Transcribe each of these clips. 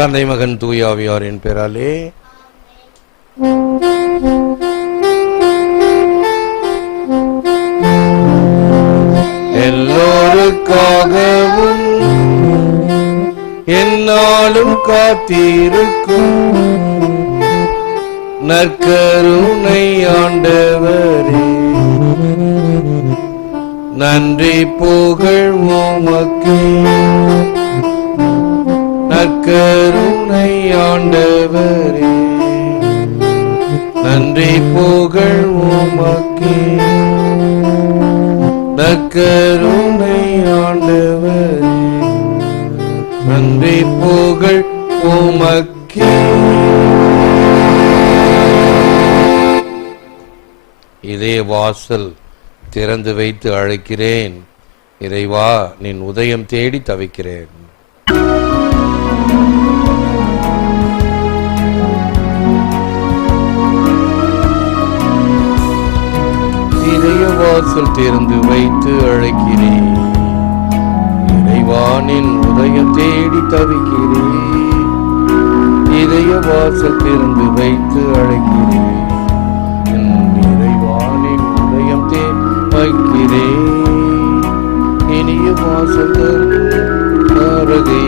தந்தை மகன் தூய ஆவியாரின் பெயராலே எல்லோருக்காகவும் என்னாலும் காத்திருக்கும் நற்கருணை ஆண்டவரே, நன்றி புகழ் உமக்கே. நற்கருணை ஆண்டவரே, நன்றி புகழ் உமக்கே. நற்கருணை ஆண்டவரே, நன்றி புகழ் உமக்கே. இதே வாசல் திறந்து வைத்து அழைக்கிறேன், இறைவா நின் உதயம் தேடி தவிக்கிறேன். இதய வாசல் திறந்து வைத்து அழைக்கிறேன், இறைவா நின் உதயம் தேடி தவிக்கிறேன். இதய வாசல் திறந்து வைத்து அழைக்கிறேன், இறைவா நின் உதயம் தேடி வைக்கிறேன். இனிய வாசல் தருகை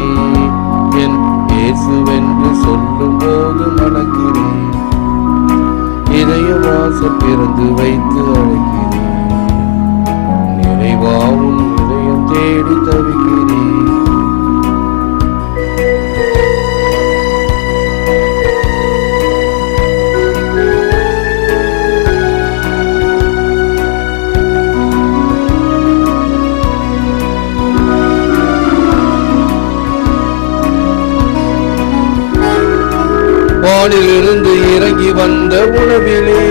என் இயேசுவென்று சொல்லும் போது மணக்கிறேன். இதய வாசல் திறந்து வைத்து அழைக்கிறேன், இறைவா உன் இதயம் தேடி தவிக்கிறேன். வானிலிருந்து இறங்கி வந்த உணவிலே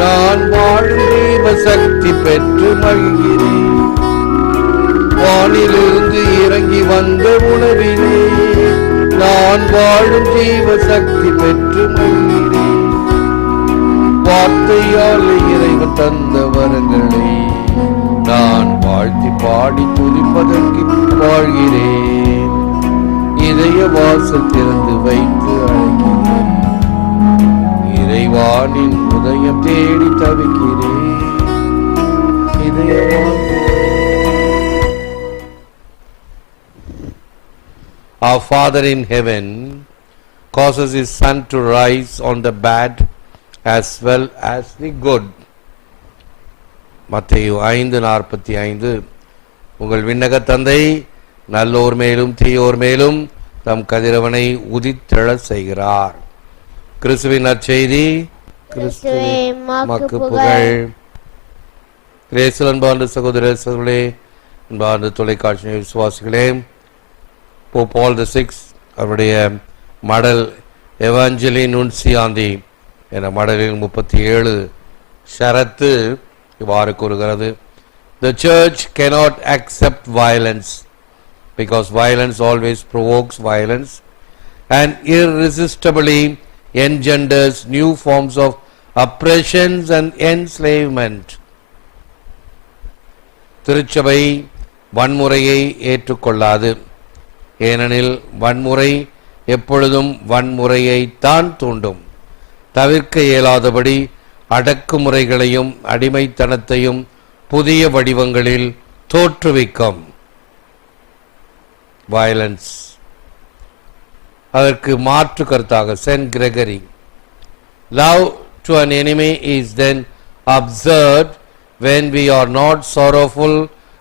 நான் வாழும் தெய்வ சக்தி பெற்று மகிழ்கிறேன். வானிலிருந்து இறங்கி வந்த உணவிலே நான் வாழும் தெய்வ சக்தி பெற்று மகிழ்கிறேன். வார்த்தையால் இறைவன் தந்த வரங்களை நான் வாழ்த்தி பாடி துதிப்பதற்கு வாழ்கிறேன். இதய வாசல் திறந்து வைத்து அழைக்கிறேன், இறைவானின் உதயம் தேடி தவிக்கிறேன். இதய Our Father in heaven causes his sun to rise on the bad as well as the good. மத்தேயு 5:45. உங்கள் விண்ணக தந்தை நல்லோர் மேலும் தீயோர் மேலும் தம் கதிரவனை உதித்தெழ செய்கிறார். கிறிஸ்துவின் நற்செய்தி. கிறிஸ்துவே மக்கு புகழ். கிறிஸ்துவின் அன்பார்ந்த சகோதரர்களே, அன்பார்ந்த தொலைக்காட்சி விசுவாசிகளே, போப் பால் தி சிக்ஸ்த் அவருடைய மடல் எவாஞ்சலி நுன்சியாந்தி என்ற மடலில் 37 ஷரத்து இவ்வாறு கூறுகிறது. The church cannot accept violence because violence always provokes violence and irresistibly engenders new forms of oppressions and enslavement. திருச்சபை வன்முறையை ஏற்றுக்கொள்ளாது, ஏனெனில் வன்முறை எப்பொழுதும் வன்முறையை தான் தூண்டும். தவிர்க்க இயலாதபடி அடக்குமுறைகளையும் அடிமைத்தனத்தையும் புதிய வடிவங்களில் தோற்றுவிக்கும். வயலன்ஸ். அதற்கு மாற்று கருத்தாக Saint Gregory, love to an enemy is then observed when we are not sorrowful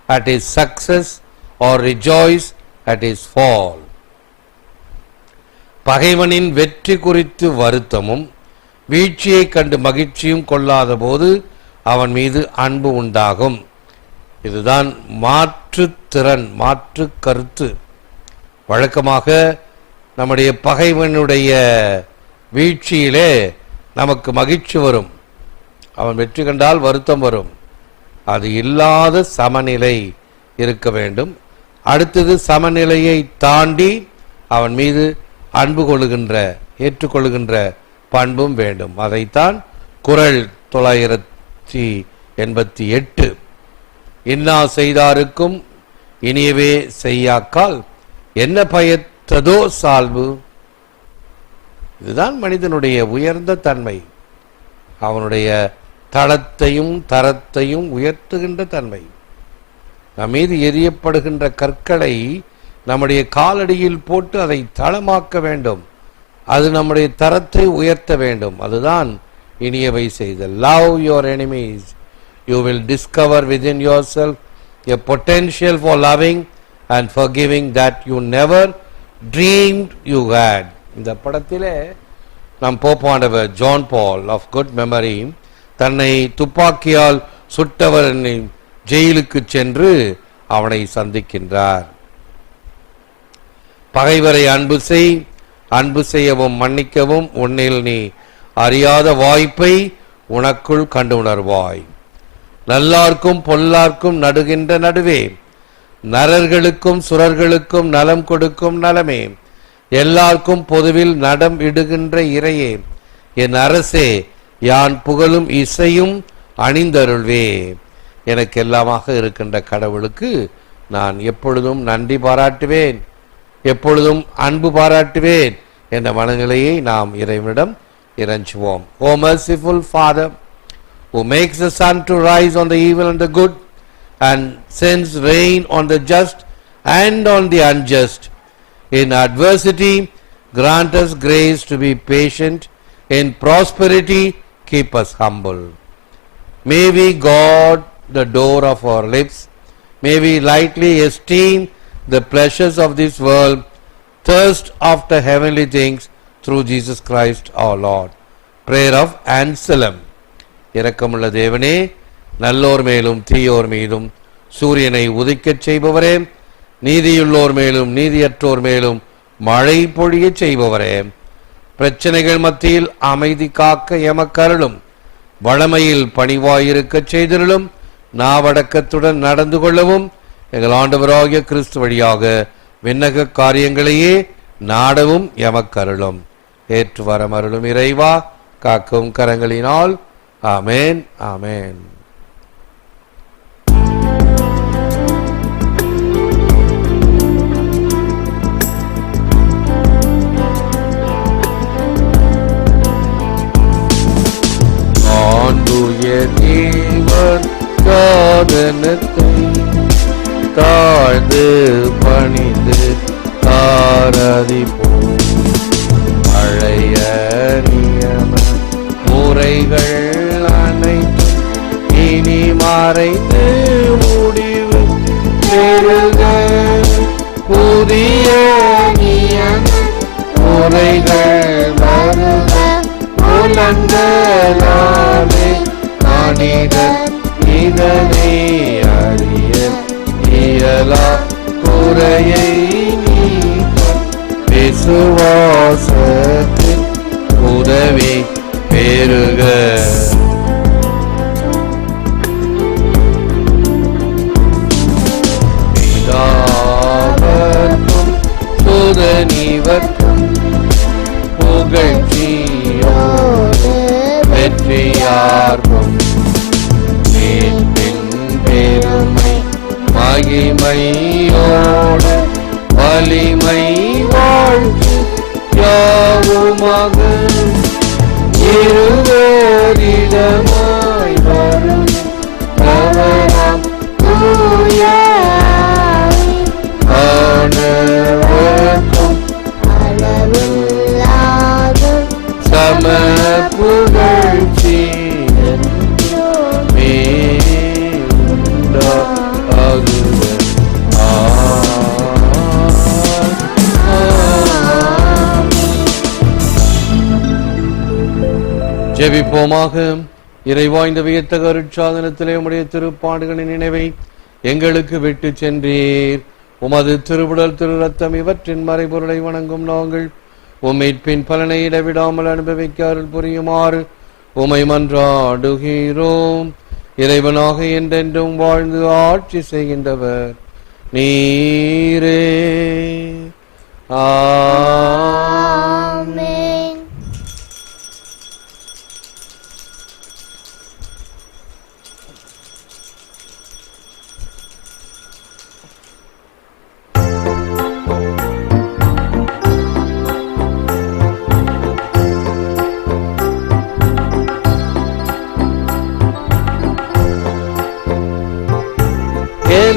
at his success or rejoice at his fall. பகைவனின் வெற்றி குறித்து வருத்தமும் வீழ்ச்சியை கண்டு மகிழ்ச்சியும் கொள்ளாத போது அவன் மீது அன்பு உண்டாகும். இதுதான் மாற்று திறன், மாற்று கருத்து. வழக்கமாக நம்முடைய பகைவனுடைய வீழ்ச்சியிலே நமக்கு மகிழ்ச்சி வரும், அவன் வெற்றி கண்டால் வருத்தம் வரும். அது இல்லாத சமநிலை இருக்க வேண்டும். அடுத்தது சமநிலையை தாண்டி அவன் மீது அன்பு கொள்ளுகின்ற ஏற்றுக்கொள்ளுகின்ற பண்பும் வேண்டும். அதைத்தான் குறள் 988 இன்னா செய்தாருக்கும் இனியவே செய்யாக்கால் என்ன ஏற்றதோ சால்பு. இதுதான் மனிதனுடைய உயர்ந்த தன்மை, அவனுடைய தளத்தையும் தரத்தையும் உயர்த்துகின்ற தன்மை. நம் மீது எரியப்படுகின்ற கற்களை நம்முடைய காலடியில் போட்டு அதை தளமாக்க வேண்டும். அது நம்முடைய தரத்தை உயர்த்த வேண்டும். அதுதான் இனியவை செய்தல். Love your enemies. You will discover within yourself a potential for loving and forgiving that you never dreamed you had. இந்த படத்திலே நம் போப்பாண்டவர் John Paul of good memory தன்னை துப்பாக்கியால் சுட்டவர் ஜெயிலுக்கு சென்று அவனை சந்திக்கின்றார். பகைவரை அன்பு செய், அன்பு செய்யவும் மன்னிக்கவும் உன்னில் நீ அறியாத வாய்ப்பை உனக்குள் கண்டு உணர்வாய். நல்லார்க்கும் பொல்லார்க்கும் நடுகின்ற நடுவே, நரர்களுக்கும் சுரர்களுக்கும் நலம் கொடுக்கும் நலமே, எல்லாருக்கும் பொதுவில் நடம் இடுகின்ற இறையே, என் அரசே, யான் புகழும் இசையும் அணிந்தருள்வே. எனக்கு எல்லாமாக இருக்கின்ற கடவுளுக்கு நான் எப்பொழுதும் நன்றி பாராட்டுவேன், எப்பொழுதும் அன்பு பாராட்டுவேன் என்ற மனநிலையை நாம் இறைவனிடம் இறைஞ்சுவோம். O merciful Father, who makes the sun to rise on the evil and the good and sends rain on the just and on the unjust, in adversity grant us grace to be patient, in prosperity keep us humble. May we guard the door of our lips, may we lightly esteem the pleasures of this world, thirst after heavenly things through Jesus Christ our Lord. Prayer of Anselm. இரக்கமுள்ள தேவனே, நல்லோர் மேலும் தீயோர் மீதும் சூரியனை உதிக்கச் செய்பவரே, நீதியுள்ளோர் மேலும் நீதியற்றோர் மேலும் மழை பொழியச் செய்பவரே, பிரச்சனைகள் மத்தியில் அமைதி காக்க எமக்கருளும், வளமையில் பணிவாயிருக்கச் செய்திருளும், நாவடக்கத்துடன் நடந்து கொள்ளவும் எங்கள் ஆண்டவராகிய கிறிஸ்து வழியாக விண்ணக காரியங்களையே நாடவும் எமக்கருளும். ஏற்று வரமருளும் இறைவா, காக்கும் கரங்களினால். ஆமேன், ஆமேன். சாதனத்தை தாழ்ந்து பணிந்து ஆராதிப்போம். பழைய நியம முறைகள் அனைத்தும் இனி மறைந்து முடிவு பெறுக. புதிய நியம முறைகள் வருக. புலன்களாலே மனிதன் இதனை அறிய இயலா குறையை நீக்க விசுவாசத்தின் உதவி பெறுக. பிதாவர்க்கும் சுதனிவர்க்கும் புகழ்ச்சியோடு வெற்றியார்க்கும் பெருமை மகிமையோடு வலிமை வாழ்த்து யாவுமாக இருவரிடமாய் வரும் கவனம் தூய ஆனவர்க்கும் அளவில்லாத சம புகழ்ச்சி ஜெபிப்போமாக. இறைவா, இந்த வியத்தக அருட்சாதனத்திலே உம்முடைய திருப்பாடுகளின் நினைவை எங்களுக்கு விட்டு சென்றீர். உமது திருவுடல் திரு ரத்தம் இவற்றின் மறைபொருளை வணங்கும் நாங்கள் உம்மின் பலனை இடைவிடாமல் அனுபவிக்க அருள் புரியுமாறு உமை மன்றாடுகிறோம். இறைவனாக என்றென்றும் வாழ்ந்து ஆட்சி செய்கின்றவர் நீரே. ஆமென்.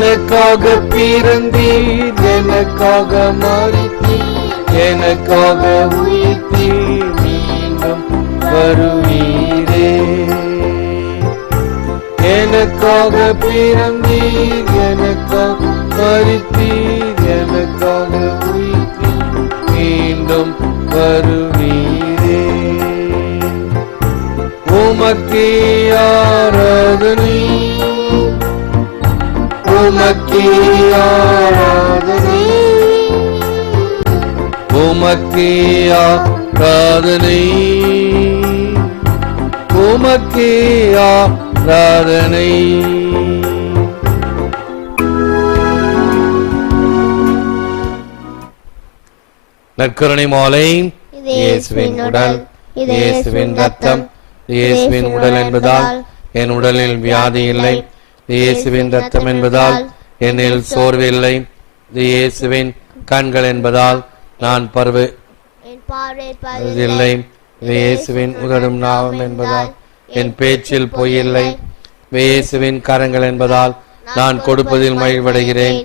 எனக்காக பிறந்தீர், எனக்காக மரித்தீர், எனக்காக உயிர்த்தீர், மீண்டும் வருவீரே. எனக்காக பிறந்தீர், எனக்காக மரித்தீர், எனக்காக உயிர்த்தீர், மீண்டும் வருவீரே. உமக்கே ஆராதனை, உமக்கே ஆராதனை, உமக்கே ஆராதனை, உமக்கே ஆராதனை. நற்கருணை மாலை. இயேசுவின் உடல், இயேசுவின் ரத்தம். இயேசுவின் உடல் என்பதால் என் உடலில் வியாதி இல்லை, இயேசுவின் ரத்தம் என்பதால் என்னில் சோர்வு இல்லை, இயேசுவின் கண்கள் என்பதால் நான் பார்வையில்லை, இயேசுவின் உதடும் நாவம் என்பதால் என் பேச்சில் பொய் இல்லை, இயேசுவின் கரங்கள் என்பதால் நான் கொடுப்பதில் மகிழ்வடைகிறேன்,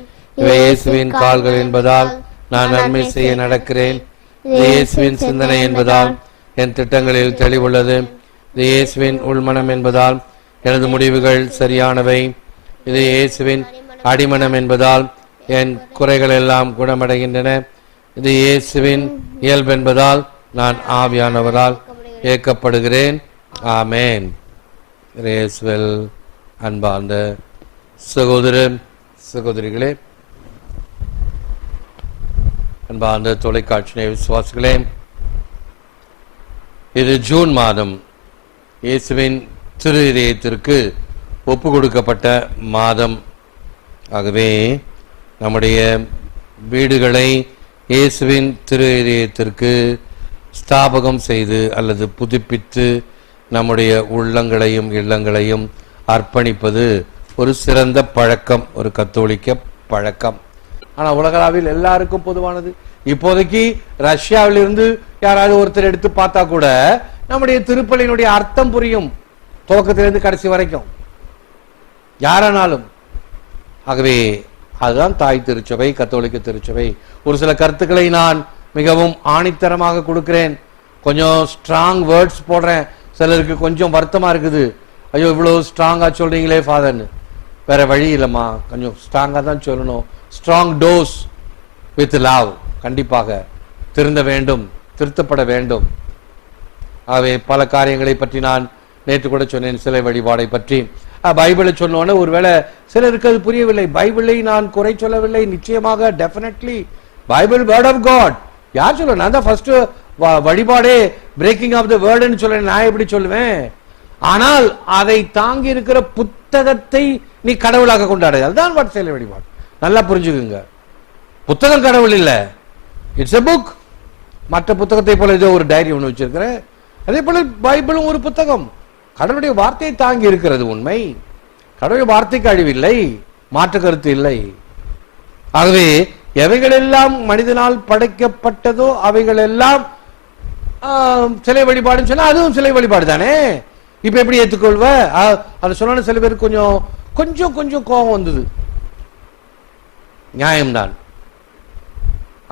இயேசுவின் கால்கள் என்பதால் நான் நன்மை செய்ய நடக்கிறேன், இயேசுவின் சிந்தனை என்பதால் என் திட்டங்களில் தெளிவுள்ளது, இயேசுவின் உள்மனம் என்பதால் எனது முடிவுகள் சரியானவை, இது இயேசுவின் அடிமனம் என்பதால் என் குறைகள் எல்லாம் குணமடைகின்றன, இது இயேசுவின் இயல்பு என்பதால் நான் ஆவியானவரால் இயக்கப்படுகிறேன். ஆமேன். இயேசுவில் அன்பார்ந்த சகோதர சகோதரிகளே, அன்பார்ந்த தொலைக்காட்சி விசுவாசிகளே, இது ஜூன் மாதம் இயேசுவின் திரு இதயத்திற்கு ஒப்பு கொடுக்கப்பட்ட மாதம். ஆகவே நம்முடைய வீடுகளை இயேசுவின் திரு இதயத்திற்கு ஸ்தாபகம் செய்து அல்லது புதுப்பித்து நம்முடைய உள்ளங்களையும் இல்லங்களையும் அர்ப்பணிப்பது ஒரு சிறந்த பழக்கம், ஒரு கத்தோலிக்க பழக்கம். ஆனால் உலகளவில் எல்லாருக்கும் பொதுவானது. இப்போதைக்கு ரஷ்யாவிலிருந்து யாராவது ஒருத்தர் எடுத்து பார்த்தா கூட நம்முடைய திருப்பலியினுடைய அர்த்தம் புரியும், துவக்கத்திலிருந்து கடைசி வரைக்கும் யாரானாலும். ஆகவே அதுதான் தாய் திருச்சபை, கத்தோலிக்க திருச்சபை. ஒரு சில கருத்துக்களை நான் மிகவும் ஆணித்தரமாக கொடுக்கிறேன், கொஞ்சம் ஸ்ட்ராங் வேர்ட்ஸ் போடுறேன். சிலருக்கு கொஞ்சம் வருத்தமா இருக்குது, ஐயோ இவ்வளவு ஸ்ட்ராங்கா சொல்றீங்களே ஃபாதர்னு. வேற வழி இல்லைம்மா, கொஞ்சம் ஸ்ட்ராங்கா தான் சொல்லணும். Strong dose with love. கண்டிப்பாக திருந்த வேண்டும், திருத்தப்பட வேண்டும். ஆகவே பல காரியங்களை பற்றி நான் நேற்று கூட சொன்னேன், சிலை வழிபாடை பற்றி. பைபிளை சொன்னோன்னே ஒருவேளை சிலருக்கு அது புரியவில்லை. பைபிளை நான் குறை சொல்லவில்லை, நிச்சயமாக definitely Bible word of God. யார் சொல்ல? நான் தான் ஃபர்ஸ்ட் வழிபாடே பிரேக்கிங் ஆஃப் த வேர்டுன்னு சொல்றேன், நான் எப்படி சொல்லுவேன்? ஆனால் அதை தாங்கி இருக்கிற புத்தகத்தை நீ கடவுளாக கொண்டாடு, அதுதான் சிலை வழிபாடு. நல்லா புரிஞ்சுக்குங்க, புத்தகம் கடவுள் இல்ல, இட்ஸ் எ புக். மற்ற புத்தகத்தை போல ஏதோ ஒரு டைரி ஒன்று வச்சிருக்கிறேன், அதே போல பைபிளும் ஒரு புத்தகம். கடவுளுடைய வார்த்தையை தாங்கி இருக்கிறது உண்மை. கடவுளுடைய வார்த்தைக்கு அழிவில்லை, மாற்று கருத்து இல்லை. ஆகவே எவைகளெல்லாம் மனிதனால் படைக்கப்பட்டதோ அவைகள் எல்லாம் சிலை வழிபாடுன்னு சொன்னா அதுவும் சிலை வழிபாடு தானே. இப்ப எப்படி ஏற்றுக்கொள்வ? அதை சொன்ன சில பேருக்கு கொஞ்சம் கொஞ்சம் கொஞ்சம் கோபம் வந்தது, நியாயம்தான்.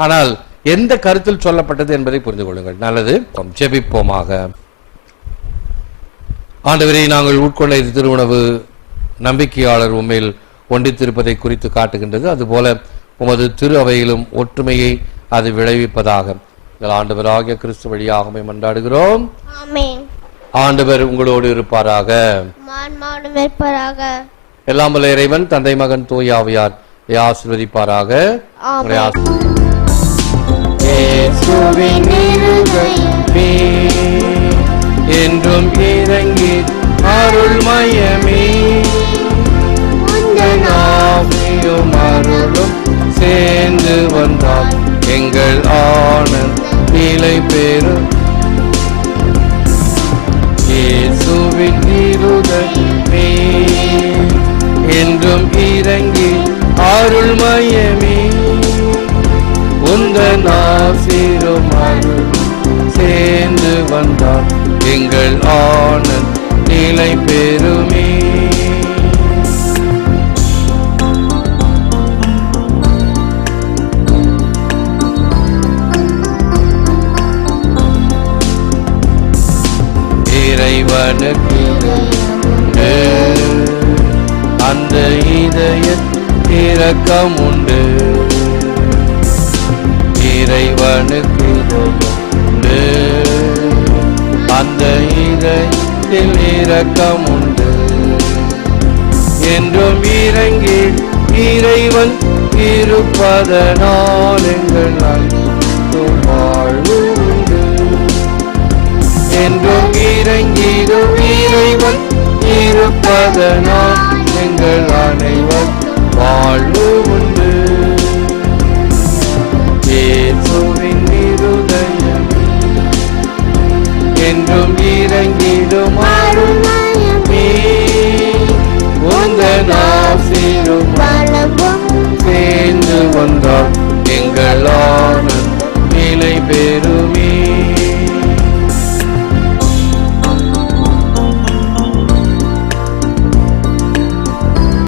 ஆனால் எந்த கருத்தில் சொல்லப்பட்டது என்பதை புரிந்து கொள்ளுங்கள். நல்லது, ஜெபிப்போமாக. ஆண்டவரை, நாங்கள் உட்கொண்ட இது திருவுணவு நம்பிக்கையாளர் உண்மையில் ஒன்றித்திருப்பதை குறித்து காட்டுகின்றது. அதுபோல உமது திரு அவையிலும் ஒற்றுமையை அது விளைவிப்பதாக ஆண்டவராகிய கிறிஸ்து வழியாகவே மன்றாடுகிறோம். ஆண்டவர் உங்களோடு இருப்பாராக. எல்லாம் வல்ல இறைவன் தந்தை மகன் தூய ஆவியார் ஆசீர்வதிப்பாராக. என்றும் இறங்கி அருள் மயமே ஆவியும் அருளும் சேர்ந்து வந்தால் எங்கள் ஆனந்த நிலை பெறும். இயேசுவின் இருதயமே என்றும் இறங்கி அருள் மயமே உந்தன் ஆசீரும் அருளும் சேர்ந்து வந்தால் எங்கள் ஆனந்த நிலை பெறுமே. இறைவனுக்கு உண்டு. அந்த இதயத்தில் இரக்கம் உண்டு. இறைவனுக்கு உண்டு. அந்த இதயத்தில் இரக்கம் உண்டு. என்றும் இறங்கி இறைவன் இருப்பதனால் எங்கள்